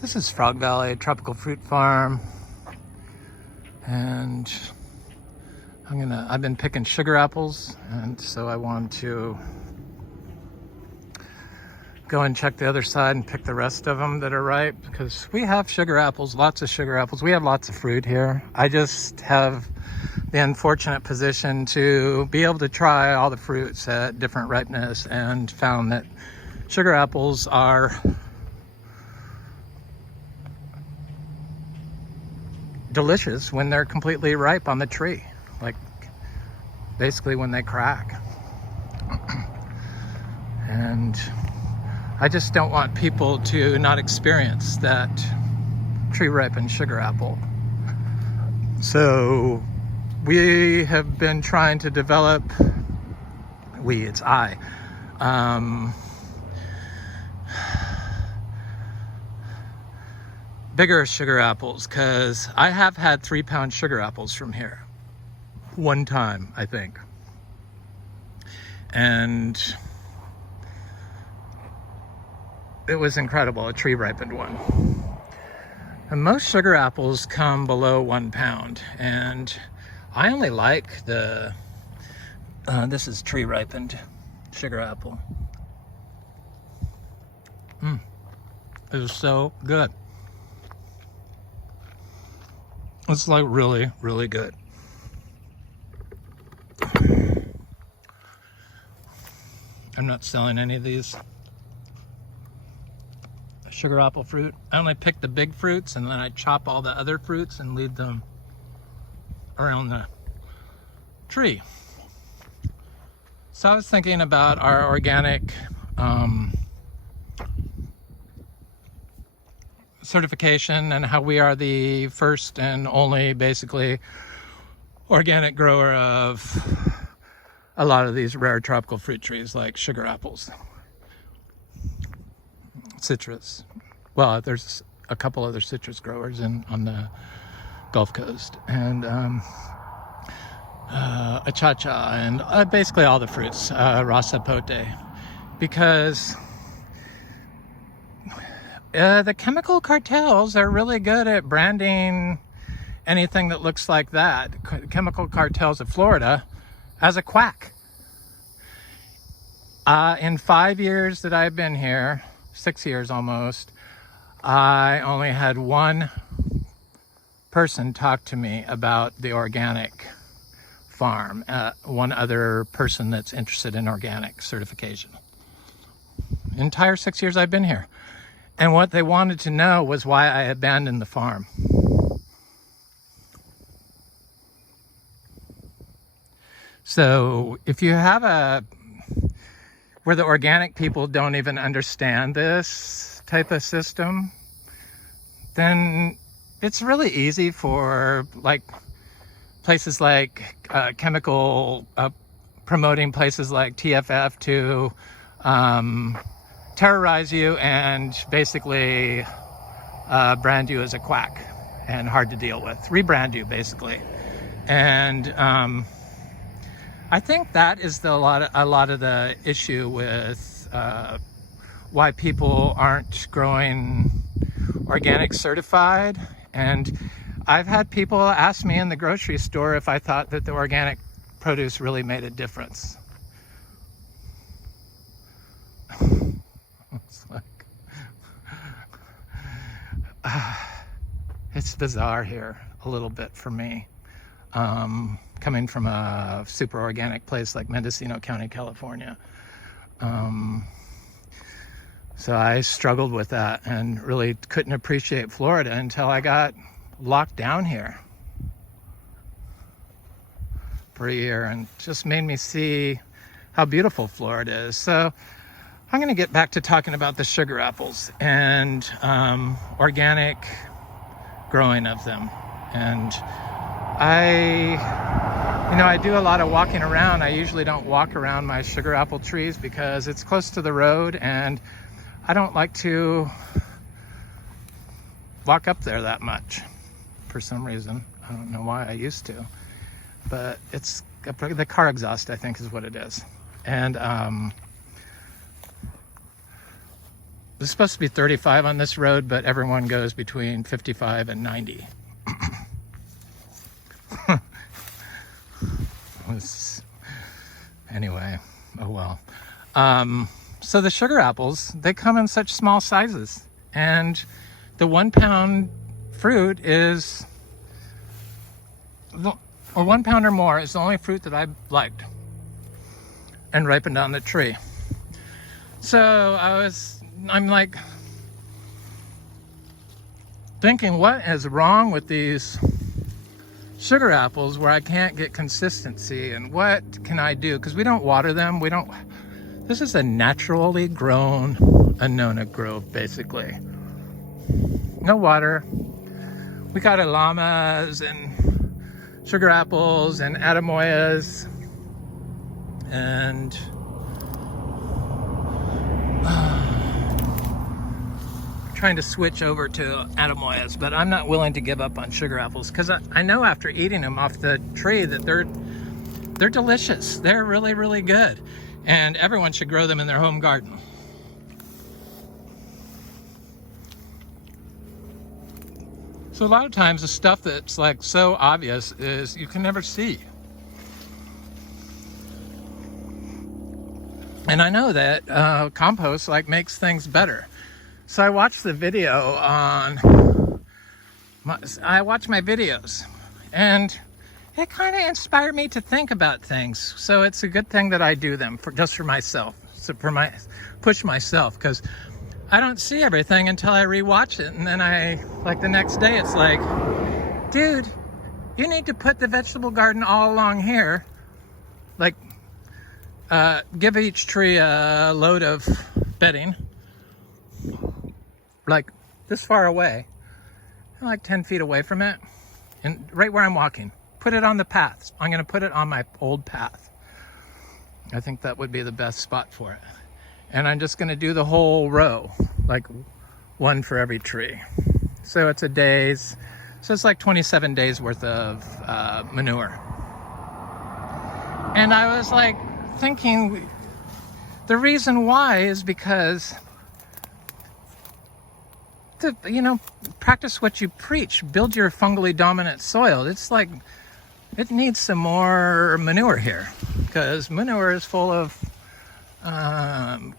This is Frog Valley Tropical Fruit Farm, and I've been picking sugar apples, and so I want to go and check the other side and pick the rest of them that are ripe, because we have sugar apples, lots of sugar apples. We have lots of fruit here. I just have the unfortunate position to be able to try all the fruits at different ripeness, and found that sugar apples are delicious when they're completely ripe on the tree, like basically when they crack. And I just don't want people to not experience that tree ripened sugar apple. So we have been trying to develop, I bigger sugar apples, because I have had 3-pound sugar apples from here one time, I think, and it was incredible, a tree ripened one. And most sugar apples come below 1 pound, and I only like the this is tree ripened sugar apple. It is so good. It's like really, really good. I'm not selling any of these sugar apple fruit. I only pick the big fruits, and then I chop all the other fruits and leave them around the tree. So I was thinking about our organic certification, and how we are the first and only basically organic grower of a lot of these rare tropical fruit trees like sugar apples, citrus. Well, there's a couple other citrus growers on the Gulf Coast, and achacha, and basically all the fruits, rasapote, because the chemical cartels are really good at branding anything that looks like that. Chemical cartels of Florida as a quack. In 5 years that I've been here, 6 years almost, I only had one person talk to me about the organic farm. One other person that's interested in organic certification. The entire 6 years I've been here. And what they wanted to know was why I abandoned the farm. So if you have where the organic people don't even understand this type of system, then it's really easy for places like chemical promoting places like TFF to terrorize you and basically brand you as a quack and hard to deal with, rebrand you basically. And I think that is a lot of the issue with why people aren't growing organic certified. And I've had people ask me in the grocery store if I thought that the organic produce really made a difference. It's like, it's bizarre here a little bit for me. Coming from a super organic place like Mendocino County, California. So I struggled with that and really couldn't appreciate Florida until I got locked down here for a year, and just made me see how beautiful Florida is. So I'm going to get back to talking about the sugar apples and organic growing of them. And I do a lot of walking around. I usually don't walk around my sugar apple trees because it's close to the road, and I don't like to walk up there that much for some reason. I don't know why. I used to, but it's the car exhaust, I think, is what it is. And It's supposed to be 35 on this road, but everyone goes between 55 and 90. Anyway, oh well. So the sugar apples, they come in such small sizes, and the 1 pound fruit is, or 1 pound or more is the only fruit that I liked and ripened on the tree. So I'm like thinking, what is wrong with these sugar apples where I can't get consistency, and what can I do? Because we don't water them. This is a naturally grown Annona grove, basically. No water. We got llamas and sugar apples and atemoyas and trying to switch over to atemoyas, but I'm not willing to give up on sugar apples because I know after eating them off the tree that they're delicious. They're really, really good, and everyone should grow them in their home garden. So a lot of times the stuff that's like so obvious is you can never see. And I know that compost like makes things better. So I watched the video I watch my videos, and it kind of inspired me to think about things. So it's a good thing that I do them just for myself, so push myself, because I don't see everything until I rewatch it, and then like the next day it's like, dude, you need to put the vegetable garden all along here, like give each tree a load of bedding, like this far away, like 10 feet away from it, and right where I'm walking. Put it on the path. I'm going to put it on my old path. I think that would be the best spot for it. And I'm just going to do the whole row, like one for every tree. So it's so it's like 27 days worth of manure. And I was like thinking, the reason why is because practice what you preach. Build your fungally dominant soil. It's like, it needs some more manure here, because manure is full of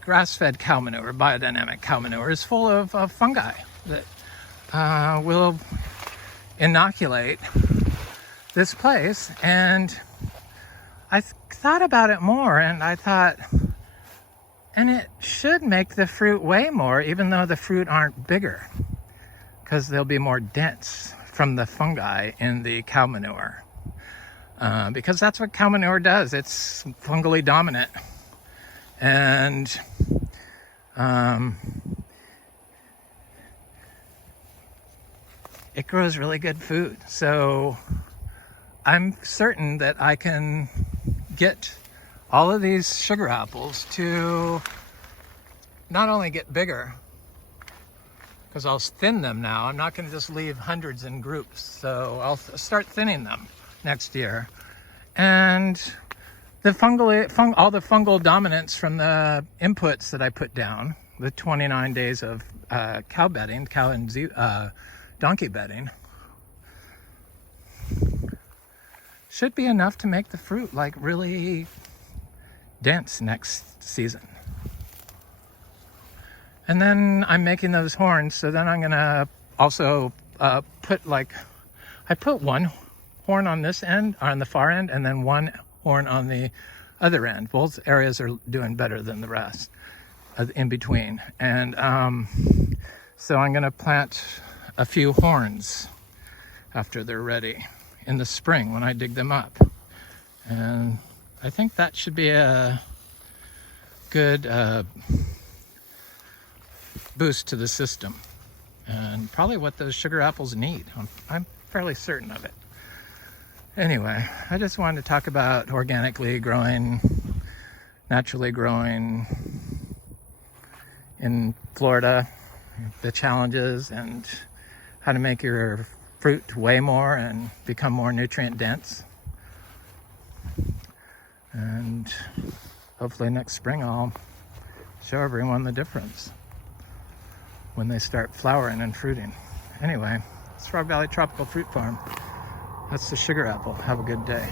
grass-fed cow manure. Biodynamic cow manure is full of fungi that will inoculate this place. And I thought about it more, and I thought, and it should make the fruit weigh more, even though the fruit aren't bigger, because they'll be more dense from the fungi in the cow manure. Because that's what cow manure does. It's fungally dominant. And it grows really good food. So I'm certain that I can get all of these sugar apples to not only get bigger, because I'll thin them now. I'm not going to just leave hundreds in groups. So I'll start thinning them next year. And the all the fungal dominance from the inputs that I put down, the 29 days of cow bedding, cow and donkey bedding, should be enough to make the fruit like really dense next season. And then I'm making those horns, so then I'm gonna also put I put one horn on this end, or on the far end, and then one horn on the other end. Both areas are doing better than the rest in between. And so I'm gonna plant a few horns after they're ready in the spring when I dig them up. And I think that should be a good boost to the system, and probably what those sugar apples need. I'm fairly certain of it. Anyway, I just wanted to talk about organically growing, naturally growing in Florida, the challenges, and how to make your fruit weigh more and become more nutrient dense. And hopefully next spring I'll show everyone the difference. when they start flowering and fruiting. Anyway, it's Frog Valley Tropical Fruit Farm. That's the sugar apple. Have a good day.